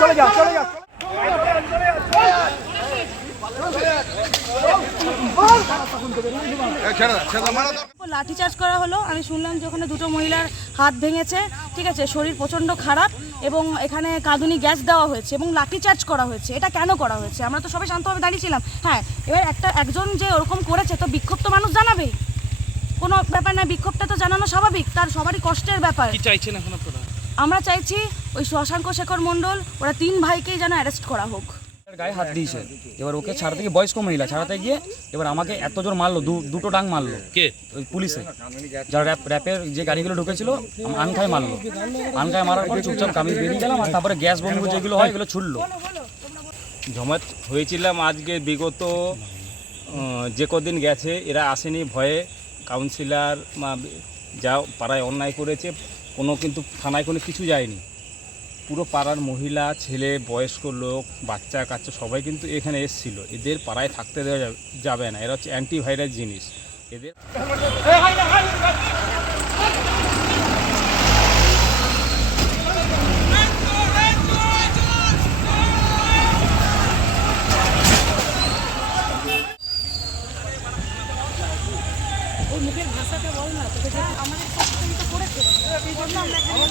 চলে যা চলে যা লাঠিচার্জ করা হলো। আমি শুনলাম যে ওখানে দুটো মহিলার হাত ভেঙেছে, ঠিক আছে, শরীর প্রচণ্ড খারাপ এবং এখানে কাঁদুনি গ্যাস দেওয়া হয়েছে এবং লাঠিচার্জ করা হয়েছে। এটা কেন করা হয়েছে? আমরা তো সবাই শান্তভাবে দাঁড়িয়েছিলাম। হ্যাঁ, এবার একজন যে ওরকম করেছে তো বিক্ষোভ তো মানুষ জানাবেই, কোনো ব্যাপার না, বিক্ষোভটা তো জানানো স্বাভাবিক, তার সবারই কষ্টের ব্যাপার। কি চাইছেন এখন আপনারা? আমরা চাইছি ওই শশাঙ্ক শেখর মণ্ডল, ওরা 3 ভাইকেই যেন অ্যারেস্ট করা হোক। গায়ে হাত দিয়েছে, এবার ওকে ছাড়াতে গিয়ে বয়স্ক মহিলা ছাড়াতে গিয়ে এবার আমাকে এত জোর মারলো, দুটো ডাং মারলো। কে? ওই পুলিশে যারা র্যাপের যে গাড়িগুলো ঢুকেছিল আনখায় মারলো। আনখায় মারার পরে চুপচাপ আমি বেরিয়ে গেলাম, আর তারপরে গ্যাস বম্ব যেগুলো হয় এগুলো ছুড়লো। জমায়েত হয়েছিলাম আজকে বিগত যে কদিন গেছে এরা আসেনি ভয়ে। কাউন্সিলর যা পাড়ায় অন্যায় করেছে কোনো কিন্তু থানায় কোনো কিছু যায়নি। পুরো পাড়ার মহিলা, ছেলে, বয়স্ক লোক, বাচ্চা কাচ্চা সবাই কিন্তু এখানে এসেছিল। এদের পাড়ায় থাকতে দেওয়া যাবে না, এরা হচ্ছে অ্যান্টিভাইরাস জিনিস। এদের ওই মুখের ভাষাটা বল না, তোকে আমাদের করেছে এই জন্য আমরা এখানে